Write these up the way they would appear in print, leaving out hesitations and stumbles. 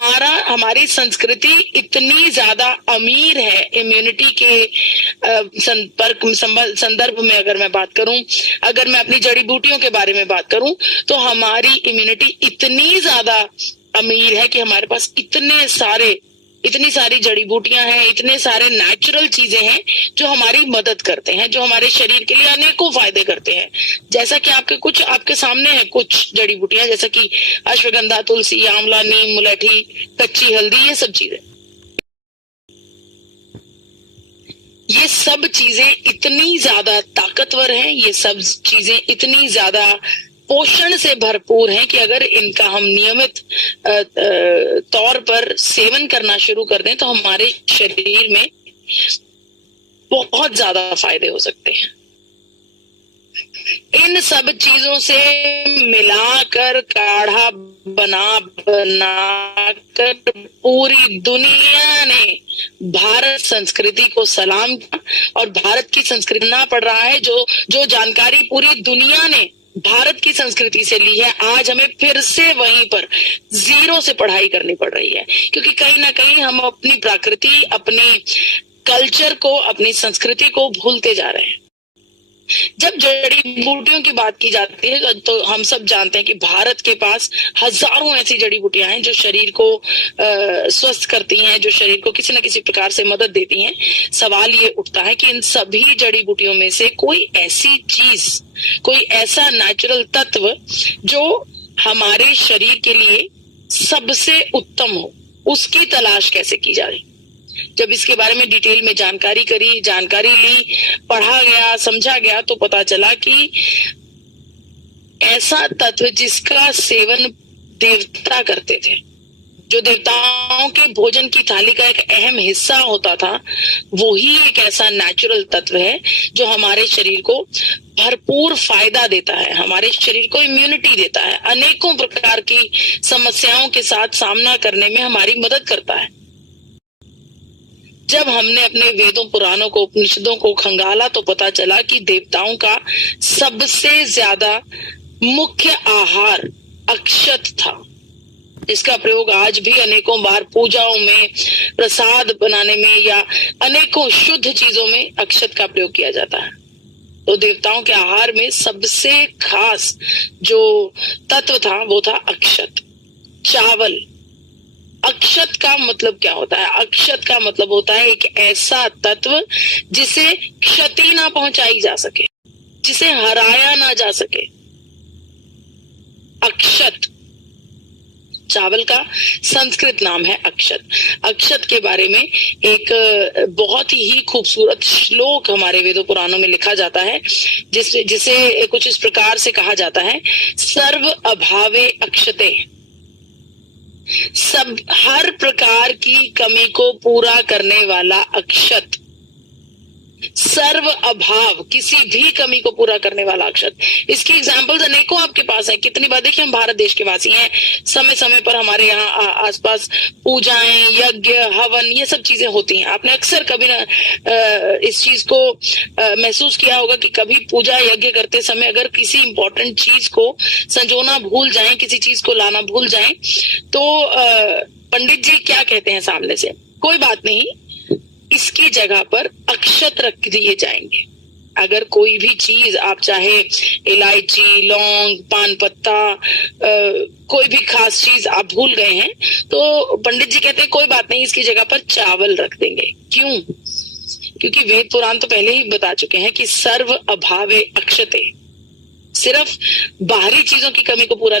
हमारी संस्कृति इतनी ज्यादा अमीर है इम्यूनिटी के संदर्भ में। अगर मैं बात करूं, अगर मैं अपनी जड़ी बूटियों के बारे में बात करूं, तो हमारी इम्यूनिटी इतनी ज्यादा अमीर है कि हमारे पास इतनी सारी जड़ी बूटियां हैं, इतने सारे नेचुरल चीजें हैं जो हमारी मदद करते हैं, जो हमारे शरीर के लिए अनेकों फायदे करते हैं। जैसा कि आपके सामने है कुछ जड़ी बूटियां, जैसा कि अश्वगंधा, तुलसी, आंवला, नीम, मुलैठी, कच्ची हल्दी, ये सब चीजें। ये सब चीजें इतनी ज्यादा ताकतवर हैं, ये सब चीजें इतनी ज्यादा पोषण से भरपूर हैं कि अगर इनका हम नियमित तौर पर सेवन करना शुरू कर दें तो हमारे शरीर में बहुत ज्यादा फायदे हो सकते हैं। इन सब चीजों से मिलाकर काढ़ा बनाकर पूरी दुनिया ने भारत संस्कृति को सलाम किया, और भारत की संस्कृति ना पड़ रहा है। जो जानकारी पूरी दुनिया ने भारत की संस्कृति से ली है, आज हमें फिर से वहीं पर जीरो से पढ़ाई करनी पड़ रही है, क्योंकि कहीं ना कहीं हम अपनी प्रकृति, अपने कल्चर को, अपनी संस्कृति को भूलते जा रहे हैं। जब जड़ी बूटियों की बात की जाती है तो हम सब जानते हैं कि भारत के पास हजारों ऐसी जड़ी बूटियां हैं जो शरीर को स्वस्थ करती हैं, जो शरीर को किसी न किसी प्रकार से मदद देती हैं। सवाल ये उठता है कि इन सभी जड़ी बूटियों में से कोई ऐसी चीज, कोई ऐसा नेचुरल तत्व जो हमारे शरीर के लिए सबसे उत्तम हो, उसकी तलाश कैसे की जाए। जब इसके बारे में डिटेल में जानकारी ली, पढ़ा गया, समझा गया, तो पता चला कि ऐसा तत्व जिसका सेवन देवता करते थे, जो देवताओं के भोजन की थाली का एक अहम हिस्सा होता था, वो ही एक ऐसा नेचुरल तत्व है जो हमारे शरीर को भरपूर फायदा देता है, हमारे शरीर को इम्यूनिटी देता है, अनेकों प्रकार की समस्याओं के साथ सामना करने में हमारी मदद करता है। जब हमने अपने वेदों, पुराणों को, उपनिषदों को खंगाला तो पता चला कि देवताओं का सबसे ज्यादा मुख्य आहार अक्षत था, जिसका प्रयोग आज भी अनेकों बार पूजाओं में, प्रसाद बनाने में या अनेकों शुद्ध चीजों में अक्षत का प्रयोग किया जाता है। तो देवताओं के आहार में सबसे खास जो तत्व था वो था अक्षत, चावल। अक्षत का मतलब क्या होता है? अक्षत का मतलब होता है एक ऐसा तत्व जिसे क्षति ना पहुंचाई जा सके, जिसे हराया ना जा सके। अक्षत, चावल का संस्कृत नाम है अक्षत। अक्षत के बारे में एक बहुत ही खूबसूरत श्लोक हमारे वेदों पुराणों में लिखा जाता है, जिसे कुछ इस प्रकार से कहा जाता है, सर्व अभावे अक्षते। सब हर प्रकार की कमी को पूरा करने वाला अक्षत, सर्व अभाव, किसी भी कमी को पूरा करने वाला अक्षत। इसकी एग्जांपल्स अनेकों आपके पास है। कितनी बार देखिए, हम भारत देश के वासी हैं, समय समय पर हमारे यहाँ आसपास पूजाएं, यज्ञ, हवन, ये सब चीजें होती हैं। आपने अक्सर कभी ना इस चीज को महसूस किया होगा कि कभी पूजा यज्ञ करते समय अगर किसी इंपॉर्टेंट चीज को संजोना भूल जाएं, किसी चीज को लाना भूल जाएं, तो पंडित जी क्या कहते हैं सामने से, कोई बात नहीं, इसकी जगह पर अक्षत रख दिए जाएंगे। अगर कोई भी चीज आप चाहे इलायची, लौंग, पान पत्ता, कोई भी खास चीज आप भूल गए हैं, तो पंडित जी कहते हैं कोई बात नहीं, इसकी जगह पर चावल रख देंगे। क्यों? क्योंकि वेद पुराण तो पहले ही बता चुके हैं कि सर्व अभावे अक्षते। सिर्फ बाहरी चीजों की कमी को पूरा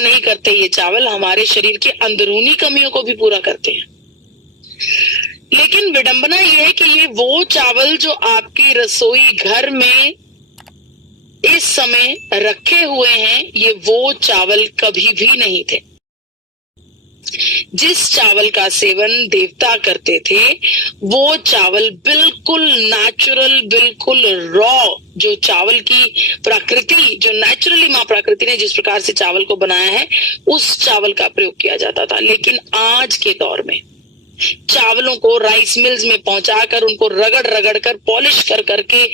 नहीं करते ये चावल, हमारे शरीर की अंदरूनी कमियों को भी पूरा करते हैं। लेकिन विडंबना यह है कि ये वो चावल जो आपकी रसोई घर में इस समय रखे हुए हैं, ये वो चावल कभी भी नहीं थे। जिस चावल का सेवन देवता करते थे, वो चावल बिल्कुल नेचुरल, बिल्कुल रॉ, जो चावल की प्रकृति, जो नेचुरली माँ प्रकृति ने जिस प्रकार से चावल को बनाया है, उस चावल का प्रयोग किया जाता था। लेकिन आज के दौर में चावलों को राइस मिल्स में पहुंचाकर, उनको रगड़ कर, पॉलिश कर करके,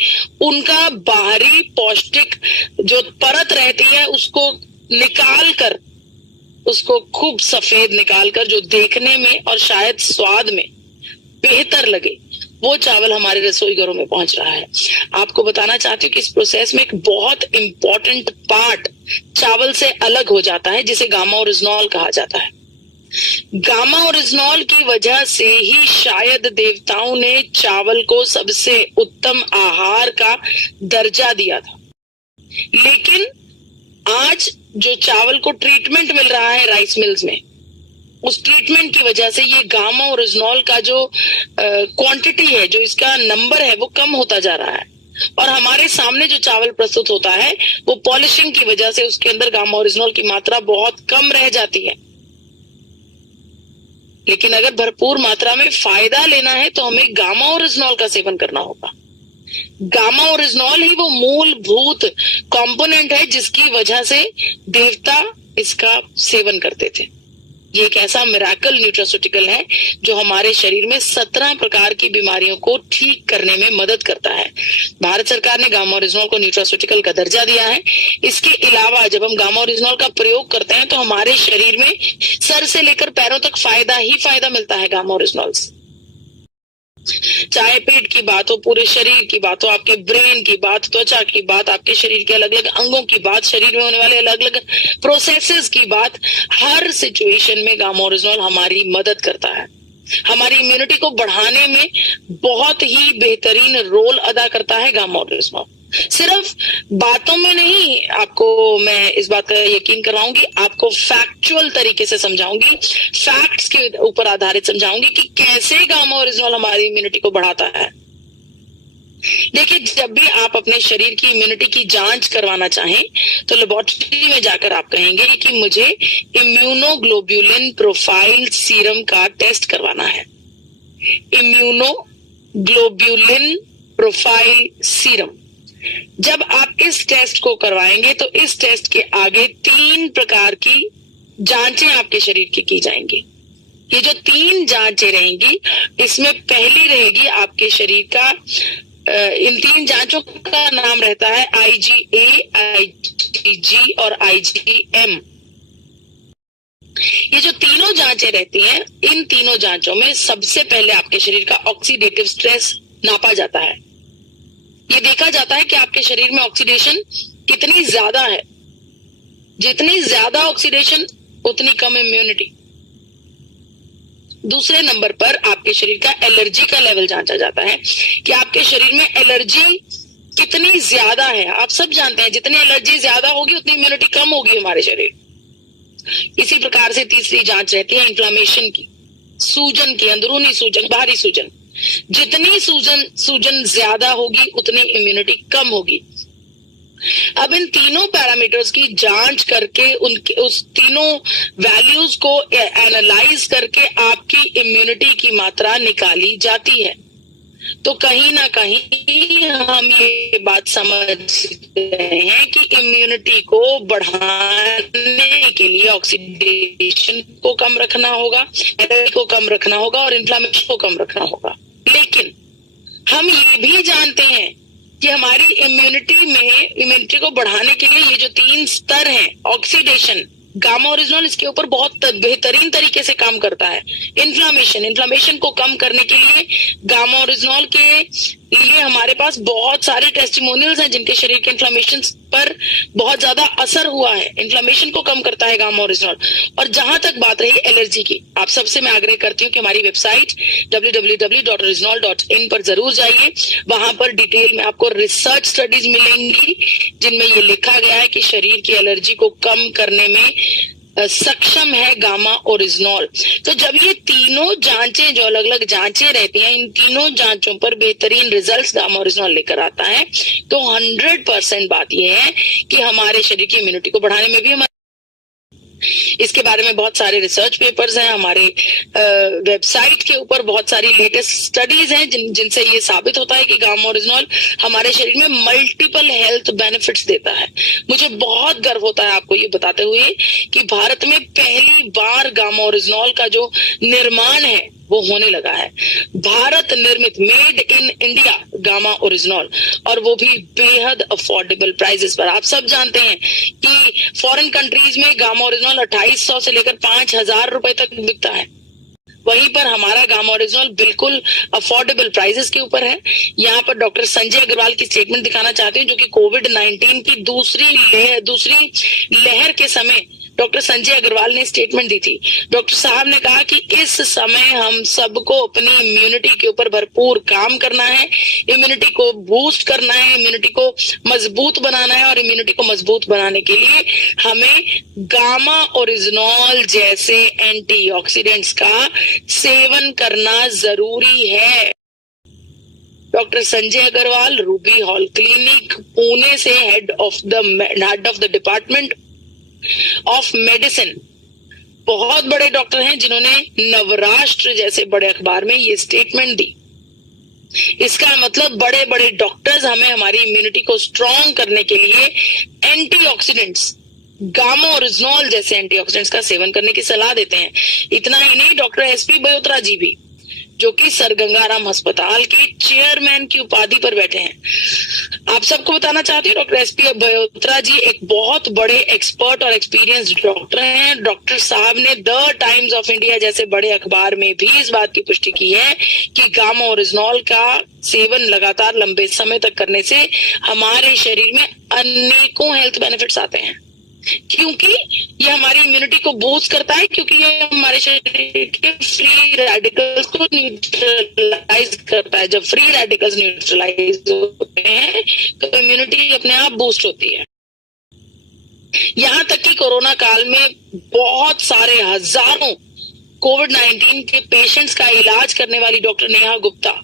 उनका बाहरी पौष्टिक जो परत रहती है उसको निकाल कर उसको खूब सफेद निकालकर जो देखने में और शायद स्वाद में बेहतर लगे, वो चावल हमारे रसोई घरों में पहुंच रहा है। आपको बताना चाहती हूँ कि इस प्रोसेस में एक बहुत इंपॉर्टेंट पार्ट चावल से अलग हो जाता है, जिसे गामा ओरिजिनॉल कहा जाता है। गामा ओरिजिनॉल की वजह से ही शायद देवताओं ने चावल को सबसे उत्तम आहार का दर्जा दिया था। लेकिन आज जो चावल को ट्रीटमेंट मिल रहा है राइस मिल्स में, उस ट्रीटमेंट की वजह से ये गामा ओरिजिनॉल का जो क्वांटिटी है, जो इसका नंबर है, वो कम होता जा रहा है। और हमारे सामने जो चावल प्रस्तुत होता है वो पॉलिशिंग की वजह से उसके अंदर गामा ओरिजिनॉल की मात्रा बहुत कम रह जाती है। लेकिन अगर भरपूर मात्रा में फायदा लेना है तो हमें गामा ओरिजिनॉल का सेवन करना होगा। गामा ओरिजिनॉल ही वो मूलभूत कंपोनेंट है जिसकी वजह से देवता इसका सेवन करते थे। ये एक ऐसा मिराकल न्यूट्रास्यूटिकल है जो हमारे शरीर में 17 प्रकार की बीमारियों को ठीक करने में मदद करता है। भारत सरकार ने गामा ओरिजिनॉल को न्यूट्रास्यूटिकल का दर्जा दिया है। इसके अलावा जब हम गामा ओरिजिनॉल का प्रयोग करते हैं तो हमारे शरीर में सर से लेकर पैरों तक फायदा ही फायदा मिलता है गामा ओरिजिनॉल से। चाहे पेट की बात हो, पूरे शरीर की बात हो, आपके ब्रेन की बात, त्वचा की बात, आपके शरीर के अलग अलग अंगों की बात, शरीर में होने वाले अलग अलग प्रोसेसेस की बात, हर सिचुएशन में गामा ओरिजिनॉल हमारी मदद करता है। हमारी इम्यूनिटी को बढ़ाने में बहुत ही बेहतरीन रोल अदा करता है गामा ओरिजिनॉल। सिर्फ बातों में नहीं, आपको मैं इस बात का यकीन कराऊंगी, आपको फैक्चुअल तरीके से समझाऊंगी, फैक्ट्स के ऊपर आधारित समझाऊंगी कि कैसे गामा ओरिजिनॉल हमारी इम्यूनिटी को बढ़ाता है। देखिए, जब भी आप अपने शरीर की इम्यूनिटी की जांच करवाना चाहें तो लेबोरेटरी में जाकर आप कहेंगे कि मुझे इम्यूनोग्लोब्युलिन प्रोफाइल सीरम का टेस्ट करवाना है। इम्यूनोग्लोब्युलिन प्रोफाइल सीरम, जब आप इस टेस्ट को करवाएंगे तो इस टेस्ट के आगे 3 प्रकार की जांचें आपके शरीर की जाएंगी। ये जो 3 जांचें रहेंगी, इसमें पहली रहेगी आपके शरीर का, इन 3 जांचों का नाम रहता है IgA, IgG और IgM। ये जो तीनों जांचें रहती हैं, इन तीनों जांचों में सबसे पहले आपके शरीर का ऑक्सीडेटिव स्ट्रेस नापा जाता है। ये देखा जाता है कि आपके शरीर में ऑक्सीडेशन कितनी ज्यादा है। जितनी ज्यादा ऑक्सीडेशन उतनी कम इम्यूनिटी। दूसरे नंबर पर आपके शरीर का एलर्जी का लेवल जांचा जाता है कि आपके शरीर में एलर्जी कितनी ज्यादा है। आप सब जानते हैं जितनी एलर्जी ज्यादा होगी उतनी इम्यूनिटी कम होगी हमारे शरीर। इसी प्रकार से तीसरी जांच रहती है इन्फ्लामेशन की, सूजन की, अंदरूनी सूजन, बाहरी सूजन। जितनी सूजन ज्यादा होगी उतनी इम्यूनिटी कम होगी। अब इन तीनों पैरामीटर्स की जांच करके उनके उस तीनों वैल्यूज को एनालाइज करके आपकी इम्यूनिटी की मात्रा निकाली जाती है। तो कहीं ना कहीं हम ये बात समझ रहे हैं कि इम्यूनिटी को बढ़ाने के लिए ऑक्सीडेशन को कम रखना होगा, एलर्जी को कम रखना होगा और इन्फ्लेमेशन को कम रखना होगा। लेकिन हम ये भी जानते हैं कि हमारी इम्यूनिटी को बढ़ाने के लिए ये जो 3 स्तर हैं, ऑक्सीडेशन, गामा ओरिजिनॉल इसके ऊपर बहुत बेहतरीन तरीके से काम करता है। इन्फ्लामेशन को कम करने के लिए गामा ओरिजिनॉल के लिए हमारे पास बहुत सारे टेस्टिमोनियल्स हैं जिनके शरीर के इन्फ्लामेशन पर बहुत ज्यादा असर हुआ है। इन्फ्लामेशन को कम करता है गामा ओरिजिनॉल। और जहां तक बात रही एलर्जी की, आप सबसे मैं आग्रह करती हूँ कि हमारी वेबसाइट www.originol.in पर जरूर जाइए। वहां पर डिटेल में आपको रिसर्च स्टडीज मिलेंगी जिनमें ये लिखा गया है कि शरीर की एलर्जी को कम करने में सक्षम है गामा ओरिजिनॉल। तो जब ये तीनों जांचें, जो अलग अलग जांचें रहती हैं, इन तीनों जांचों पर बेहतरीन रिजल्ट्स गामा ओरिजिनॉल लेकर आता है, तो 100% बात यह है कि हमारे शरीर की इम्यूनिटी को बढ़ाने में भी हमारे इसके बारे में बहुत सारे रिसर्च पेपर्स हैं। हमारे वेबसाइट के ऊपर बहुत सारी लेटेस्ट स्टडीज हैं जिनसे ये साबित होता है कि गामा ओरिजिनॉल हमारे शरीर में मल्टीपल हेल्थ बेनिफिट्स देता है। मुझे बहुत गर्व होता है आपको ये बताते हुए कि भारत में पहली बार गामा ओरिजिनॉल का जो निर्माण है वो होने लगा है। भारत निर्मित, made in India gamma original, और वो भी बेहद अफोर्डेबल प्राइसेस पर। आप सब जानते हैं कि फॉरेन कंट्रीज में गामा ओरिजिनल 2800 से लेकर 5000 रुपए तक बिकता है, वहीं पर हमारा गामा ओरिजिनल बिल्कुल अफोर्डेबल प्राइसेस के ऊपर है। यहाँ पर डॉक्टर संजय अग्रवाल की स्टेटमेंट दिखाना चाहती हूँ, जो कि कोविड-19 की दूसरी लहर के समय डॉक्टर संजय अग्रवाल ने स्टेटमेंट दी थी। डॉक्टर साहब ने कहा कि इस समय हम सबको अपनी इम्यूनिटी के ऊपर भरपूर काम करना है, इम्यूनिटी को बूस्ट करना है, इम्यूनिटी को मजबूत बनाना है, और इम्यूनिटी को मजबूत बनाने के लिए हमें गामा ओरिजिनल जैसे एंटीऑक्सीडेंट्स का सेवन करना जरूरी है। Doctor Sanjay Agarwal, Ruby Hall Clinic, Pune से head of the department of medicine, बहुत बड़े डॉक्टर हैं जिन्होंने नवराष्ट्र जैसे बड़े अखबार में ये स्टेटमेंट दी। इसका मतलब बड़े बड़े डॉक्टर्स हमें हमारी इम्यूनिटी को स्ट्रॉन्ग करने के लिए एंटीऑक्सीडेंट्स, गामा ओरिजिनल जैसे एंटीऑक्सीडेंट्स का सेवन करने की सलाह देते हैं। इतना ही नहीं, डॉक्टर एसपी बयोत्रा जी भी, जो कि सर गंगाराम अस्पताल के चेयरमैन की उपाधि पर बैठे हैं। आप सबको बताना चाहती हूँ, डॉक्टर एसपी बयोत्रा जी एक बहुत बड़े एक्सपर्ट और एक्सपीरियंस्ड डॉक्टर हैं। डॉक्टर साहब ने द टाइम्स ऑफ इंडिया जैसे बड़े अखबार में भी इस बात की पुष्टि की है कि गामा ओरिजिनल का सेवन लगातार लंबे समय तक करने से हमारे शरीर में अनेकों हेल्थ बेनिफिट्स आते हैं, क्योंकि ये हमारी इम्यूनिटी को बूस्ट करता है, क्योंकि ये हमारे शरीर के फ्री रेडिकल्स को न्यूट्रलाइज करता है। जब फ्री रेडिकल्स न्यूट्रलाइज होते हैं तो इम्यूनिटी अपने आप बूस्ट होती है। यहां तक कि कोरोना काल में बहुत सारे हजारों कोविड-19 के पेशेंट्स का इलाज करने वाली डॉक्टर नेहा गुप्ता,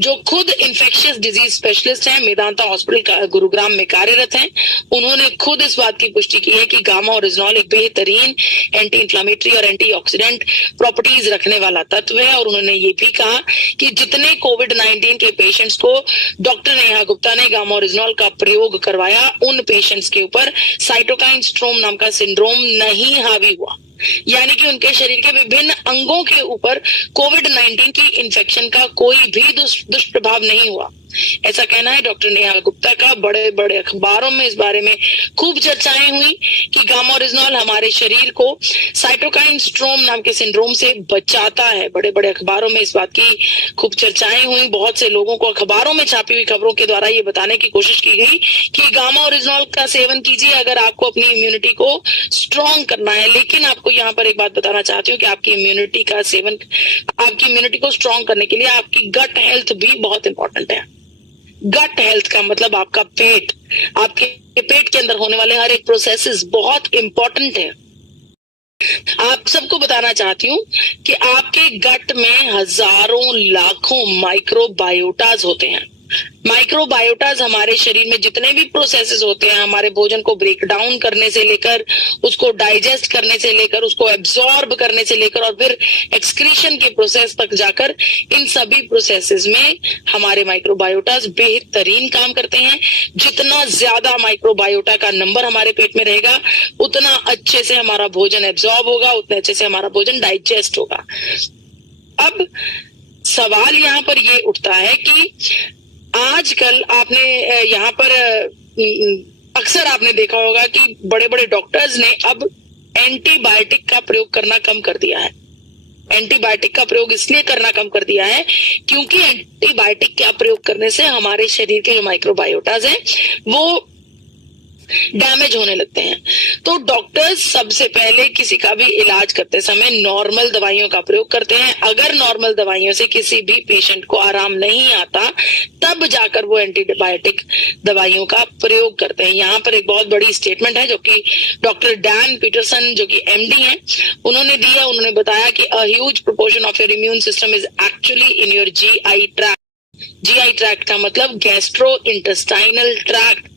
जो खुद इन्फेक्शियस डिजीज स्पेशलिस्ट हैं, मेदांता हॉस्पिटल गुरुग्राम में कार्यरत हैं, उन्होंने खुद इस बात की पुष्टि की है कि गामा ओरिजिनल एक बेहतरीन एंटी इंफ्लेमेटरी और एंटीऑक्सीडेंट प्रॉपर्टीज रखने वाला तत्व है। और उन्होंने ये भी कहा कि जितने कोविड-19 के पेशेंट्स को डॉक्टर नेहा गुप्ता ने गामा ओरिजिनल का प्रयोग करवाया, उन पेशेंट्स के ऊपर साइटोकाइन स्ट्रोम नाम का सिंड्रोम नहीं हावी हुआ, यानी कि उनके शरीर के विभिन्न अंगों के ऊपर कोविड-19 की इन्फेक्शन का कोई भी दुष्प्रभाव नहीं हुआ। ऐसा कहना है डॉक्टर नेहा गुप्ता का। बड़े बड़े अखबारों में इस बारे में खूब चर्चाएं हुई कि गामा ओरिजिनल हमारे शरीर को साइटोकाइन स्ट्रोम नाम के सिंड्रोम से बचाता है। बड़े बड़े अखबारों में इस बात की खूब चर्चाएं हुई। बहुत से लोगों को अखबारों में छापी हुई खबरों के द्वारा ये बताने की कोशिश की गई कि गामा ओरिजिनल का सेवन कीजिए अगर आपको अपनी इम्यूनिटी को स्ट्रॉन्ग करना है। लेकिन आपको यहाँ पर एक बात बताना चाहती हूँ कि आपकी इम्यूनिटी का सेवन, आपकी इम्यूनिटी को स्ट्रॉन्ग करने के लिए आपकी गट हेल्थ भी बहुत इंपॉर्टेंट है। गट हेल्थ का मतलब आपका पेट, आपके पेट के अंदर होने वाले हर एक प्रोसेसेस बहुत इंपॉर्टेंट है। आप सबको बताना चाहती हूँ कि आपके गट में हजारों लाखों माइक्रोबायोटाज होते हैं। माइक्रोबायोटाज हमारे शरीर में जितने भी प्रोसेसेस होते हैं, हमारे भोजन को ब्रेक डाउन करने से लेकर, उसको डाइजेस्ट करने से लेकर, उसको एब्जॉर्ब करने से लेकर और फिर एक्सक्रीशन के प्रोसेस तक जाकर, इन सभी प्रोसेसेस में हमारे माइक्रोबायोटाज बेहतरीन काम करते हैं। जितना ज्यादा माइक्रोबायोटा का नंबर हमारे पेट में रहेगा, उतना अच्छे से हमारा भोजन एब्जॉर्ब होगा, उतने अच्छे से हमारा भोजन डाइजेस्ट होगा। अब सवाल यहाँ पर ये उठता है कि आजकल आपने यहाँ पर अक्सर आपने देखा होगा कि बड़े बड़े डॉक्टर्स ने अब एंटीबायोटिक का प्रयोग करना कम कर दिया है। एंटीबायोटिक का प्रयोग इसलिए करना कम कर दिया है क्योंकि एंटीबायोटिक का प्रयोग करने से हमारे शरीर के जो माइक्रोबायोटाज हैं वो डैमेज होने लगते हैं। तो डॉक्टर्स सबसे पहले किसी का भी इलाज करते समय नॉर्मल दवाइयों का प्रयोग करते हैं। अगर नॉर्मल दवाइयों से किसी भी पेशेंट को आराम नहीं आता, तब जाकर वो एंटीबायोटिक दवाइयों का प्रयोग करते हैं। यहाँ पर एक बहुत बड़ी स्टेटमेंट है जो कि डॉक्टर डैन पीटरसन, जो कि एमडी हैं, उन्होंने दी है। उन्होंने बताया कि a huge proportion of your immune system is actually in your GI tract. GI tract का मतलब gastro intestinal tract.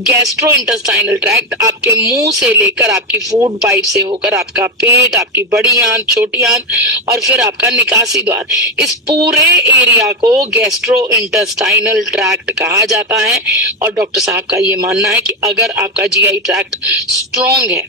Gastro intestinal tract आपके मुंह से लेकर आपकी फूड पाइप से होकर आपका पेट, आपकी बड़ी आंत, छोटी आंत और फिर आपका निकासी द्वार, इस पूरे एरिया को गैस्ट्रो इंटेस्टाइनल ट्रैक्ट कहा जाता है। और डॉक्टर साहब का ये मानना है कि अगर आपका जीआई ट्रैक्ट स्ट्रॉन्ग है,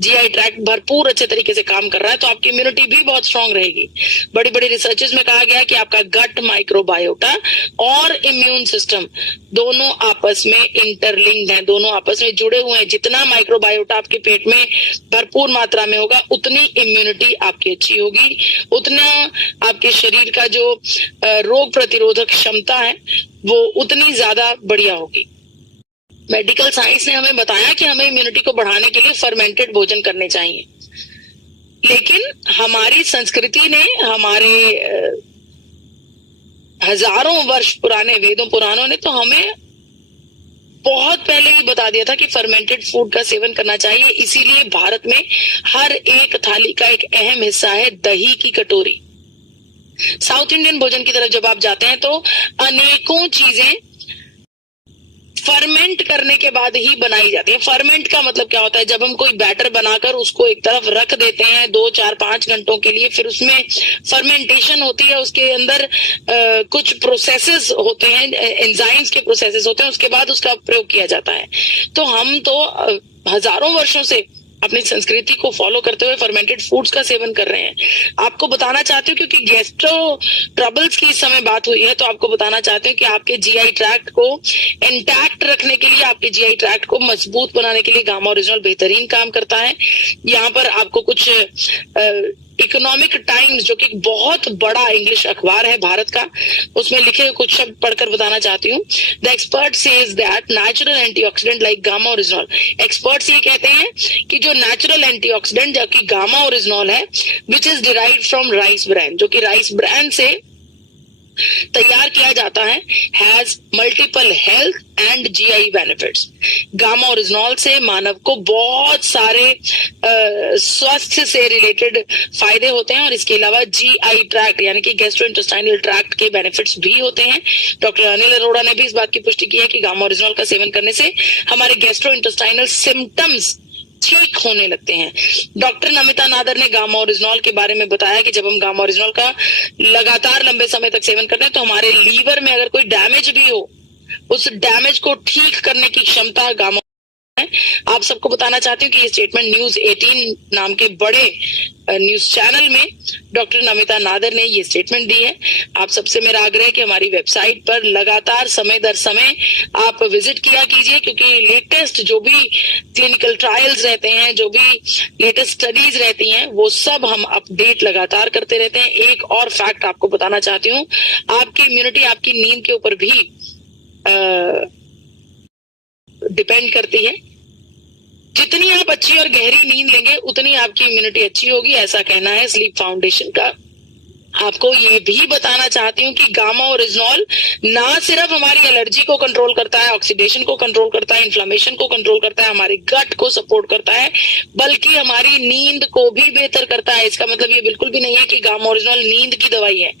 जीआई ट्रैक्ट भरपूर अच्छे तरीके से काम कर रहा है तो आपकी इम्यूनिटी भी बहुत स्ट्रांग रहेगी। बड़ी बड़ी रिसर्चेस में कहा गया है कि आपका गट माइक्रोबायोटा और इम्यून सिस्टम दोनों आपस में इंटरलिंक्ड हैं, दोनों आपस में जुड़े हुए हैं। जितना माइक्रोबायोटा आपके पेट में भरपूर मात्रा में होगा उतनी इम्यूनिटी आपकी अच्छी होगी, उतना आपके शरीर का जो रोग प्रतिरोधक क्षमता है वो उतनी ज्यादा बढ़िया होगी। मेडिकल साइंस ने हमें बताया कि हमें इम्यूनिटी को बढ़ाने के लिए फर्मेंटेड भोजन करने चाहिए, लेकिन हमारी संस्कृति ने, हमारे हजारों वर्ष पुराने वेदों पुराणों ने तो हमें बहुत पहले ही बता दिया था कि फर्मेंटेड फूड का सेवन करना चाहिए। इसीलिए भारत में हर एक थाली का एक अहम हिस्सा है दही की कटोरी। साउथ इंडियन भोजन की तरफ जब आप जाते हैं तो अनेकों चीजें फर्मेंट करने के बाद ही बनाई जाती है। फर्मेंट का मतलब क्या होता है? जब हम कोई बैटर बनाकर उसको एक तरफ रख देते हैं 2, 4, 5 घंटों के लिए, फिर उसमें फर्मेंटेशन होती है, उसके अंदर कुछ प्रोसेसेस होते हैं, एंजाइम्स के प्रोसेसेस होते हैं, उसके बाद उसका प्रयोग किया जाता है। तो हम तो हजारों वर्षों से अपनी संस्कृति को फॉलो करते हुए फर्मेंटेड फूड्स का सेवन कर रहे हैं। आपको बताना चाहती हूँ, क्योंकि गैस्ट्रो ट्रबल्स की इस समय बात हुई है, तो आपको बताना चाहती हूँ कि आपके जीआई ट्रैक्ट को इंटैक्ट रखने के लिए, आपके जीआई ट्रैक्ट को मजबूत बनाने के लिए गामा ओरिजिनल बेहतरीन काम करता है। यहाँ पर आपको कुछ इकोनॉमिक टाइम्स, जो कि बहुत बड़ा इंग्लिश अखबार है भारत का, उसमें लिखे हुए कुछ शब्द पढ़कर बताना चाहती हूँ। The expert says that natural antioxidant like gamma original, experts ये कहते हैं कि जो नेचुरल एंटीऑक्सीडेंट जो कि गामा ओरिजिनल है, which is derived from rice bran, जो कि राइस ब्रान से तैयार किया जाता है, has multiple health and GI benefits. Gamma original से मानव को बहुत सारे स्वास्थ्य से रिलेटेड फायदे होते हैं और इसके अलावा जीआई ट्रैक्ट यानी कि गैस्ट्रोइंटेस्टाइनल ट्रैक्ट के बेनिफिट्स भी होते हैं। डॉक्टर अनिल अरोड़ा ने भी इस बात की पुष्टि की है कि गामा ओरिजिनल का सेवन करने से हमारे गैस्ट्रोइंटेस्टाइनल सिम्टम्स ठीक होने लगते हैं। डॉक्टर नमिता नादर ने गामा ओरिजिनल के बारे में बताया कि जब हम गामा ओरिजिनल का लगातार लंबे समय तक सेवन करते हैं तो हमारे लीवर में अगर कोई डैमेज भी हो, उस डैमेज को ठीक करने की क्षमता गामा है। आप सबको बताना चाहती हूँ कि ये स्टेटमेंट न्यूज 18 नाम के बड़े न्यूज चैनल में डॉक्टर नमिता नादर ने ये स्टेटमेंट दी है। आप सबसे मेरा आग्रह है कि हमारी वेबसाइट पर लगातार समय दर समय आप विजिट किया कीजिए, क्योंकि लेटेस्ट जो भी क्लिनिकल ट्रायल्स रहते हैं, जो भी लेटेस्ट स्टडीज रहती हैं, वो सब हम अपडेट लगातार करते रहते हैं। एक और फैक्ट आपको बताना चाहती हूँ, आपकी इम्यूनिटी आपकी नींद के ऊपर भी डिपेंड करती है। जितनी आप अच्छी और गहरी नींद लेंगे उतनी आपकी इम्यूनिटी अच्छी होगी, ऐसा कहना है स्लीप फाउंडेशन का। आपको ये भी बताना चाहती हूँ कि गामा ओरिजिनल ना सिर्फ हमारी एलर्जी को कंट्रोल करता है, ऑक्सीडेशन को कंट्रोल करता है, इन्फ्लेमेशन को कंट्रोल करता है, हमारे गट को सपोर्ट करता है, बल्कि हमारी नींद को भी बेहतर करता है। इसका मतलब ये बिल्कुल भी नहीं है कि गामा ओरिजिनल नींद की दवाई है।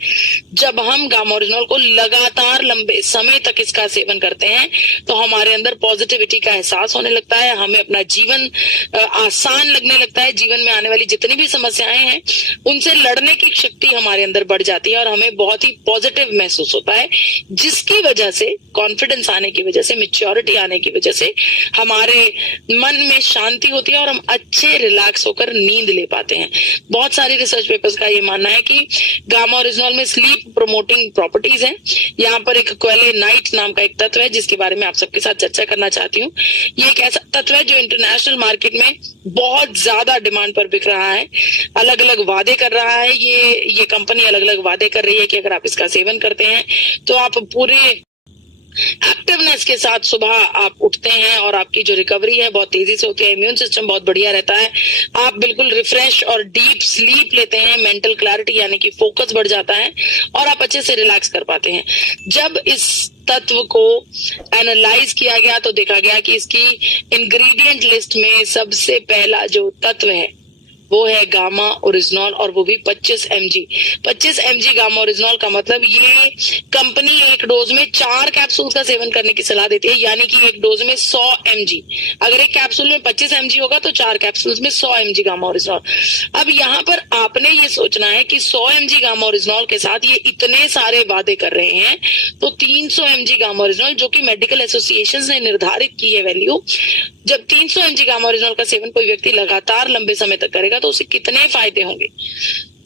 जब हम गामा ओरिजिनल को लगातार लंबे समय तक इसका सेवन करते हैं तो हमारे अंदर पॉजिटिविटी का एहसास होने लगता है, हमें अपना जीवन आसान लगने लगता है, जीवन में आने वाली जितनी भी समस्याएं हैं उनसे लड़ने की शक्ति हमारे अंदर बढ़ जाती है और हमें बहुत ही पॉजिटिव महसूस होता है, जिसकी वजह से कॉन्फिडेंस आने की वजह से, मैच्योरिटी आने की वजह से हमारे मन में शांति होती है और हम अच्छे रिलैक्स होकर नींद ले पाते हैं। बहुत सारे रिसर्च पेपर्स का ये मानना है कि गामा ओरिजिनल में स्लीप प्रोमोटिंग प्रॉपर्टीज हैं। यहाँ पर एक क्वेलेनाइट नाम का एक तत्व है जिसके बारे में आप सबके साथ चर्चा करना चाहती हूँ। ये एक ऐसा तत्व है जो इंटरनेशनल मार्केट में बहुत ज्यादा डिमांड पर बिक रहा है, अलग अलग वादे कर रहा है। ये कंपनी अलग अलग वादे कर रही है कि अगर आप इसका सेवन करते हैं तो आप पूरे एक्टिवनेस के साथ सुबह आप उठते हैं और आपकी जो रिकवरी है बहुत तेजी से होती है, इम्यून सिस्टम बहुत बढ़िया रहता है, आप बिल्कुल रिफ्रेश और डीप स्लीप लेते हैं, मेंटल क्लैरिटी यानी कि फोकस बढ़ जाता है और आप अच्छे से रिलैक्स कर पाते हैं। जब इस तत्व को एनालाइज किया गया तो देखा गया कि इसकी इंग्रेडिएंट लिस्ट में सबसे पहला जो तत्व है वो है गामा ओरिजिनल, और वो भी 25 mg। 25 mg गामा ओरिजिनल का मतलब ये कंपनी एक डोज में 4 कैप्सूल का सेवन करने की सलाह देती है, यानी कि एक डोज में 100 mg। अगर एक कैप्सूल में 25 mg होगा तो 4 कैप्सूल में 100 mg गामा ओरिजिनल। अब यहाँ पर आपने ये सोचना है कि 100 mg गामा ओरिजिनल के साथ ये इतने सारे वादे कर रहे हैं, तो 300 mg गामा ओरिजिनल जो कि मेडिकल एसोसिएशन ने निर्धारित की है वैल्यू, जब 300 mg गामा ओरिजिनॉल का सेवन कोई व्यक्ति लगातार लंबे समय तक करेगा तो उसे कितने फायदे होंगे।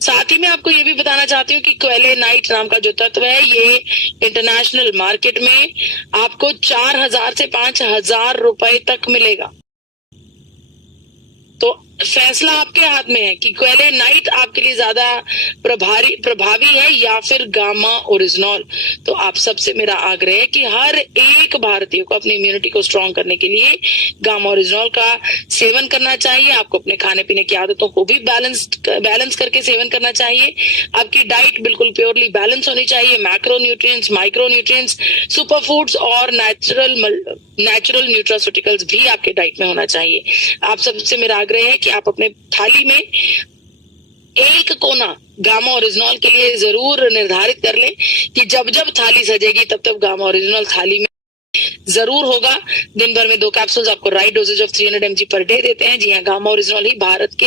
साथ ही मैं आपको ये भी बताना चाहती हूँ कि क्वेलेनाइट नाम का जो तत्व है ये इंटरनेशनल मार्केट में आपको 4000 से 5000 रुपए तक मिलेगा। तो फैसला आपके हाथ में है कि क्वेलेनाइट आपके लिए ज्यादा प्रभावी है या फिर गामा ओरिजिनॉल। तो आप सबसे मेरा आग्रह है कि हर एक भारतीय को अपनी इम्यूनिटी को स्ट्रांग करने के लिए गामा ओरिजिनॉल का सेवन करना चाहिए। आपको अपने खाने पीने की आदतों को भी बैलेंस करके सेवन करना चाहिए। आपकी डाइट बिल्कुल प्योरली बैलेंस होनी चाहिए। Macro nutrients, micro nutrients, super foods और नेचुरल न्यूट्रास्यूटिकल्स भी आपके डाइट में होना चाहिए। आप सबसे मेरा आग्रह है कि आप अपने थाली में एक कोना गामा ओरिजिनॉल के लिए जरूर निर्धारित कर लें कि जब जब थाली सजेगी तब तब गामा ओरिजिनॉल थाली में जरूर होगा। दिन भर में 2 कैप्सूल्स आपको right doses of 300 mg per day देते हैं। जी हाँ, गामा ओरिजिनॉल ही भारत के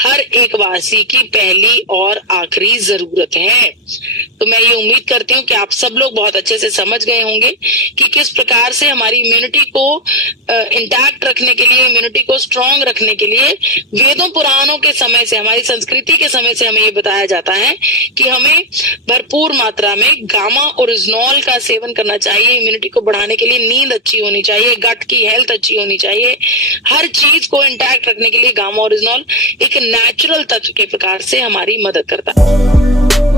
हर एक वासी की पहली और आखिरी जरूरत है। तो मैं ये उम्मीद करती हूँ कि आप सब लोग बहुत अच्छे से समझ गए होंगे कि किस प्रकार से हमारी इम्यूनिटी को इंटैक्ट रखने के लिए, इम्यूनिटी को स्ट्रांग रखने के लिए वेदों पुराणों के समय से, हमारी संस्कृति के समय से हमें ये बताया जाता है कि हमें भरपूर मात्रा में गामा ओरिजिनॉल का सेवन करना चाहिए। इम्यूनिटी को बढ़ाने के लिए नींद अच्छी होनी चाहिए, गट की हेल्थ अच्छी होनी चाहिए। हर चीज को इंटैक्ट रखने के लिए गामा ओरिजिनॉल एक नेचुरल तत्व के प्रकार से हमारी मदद करता है।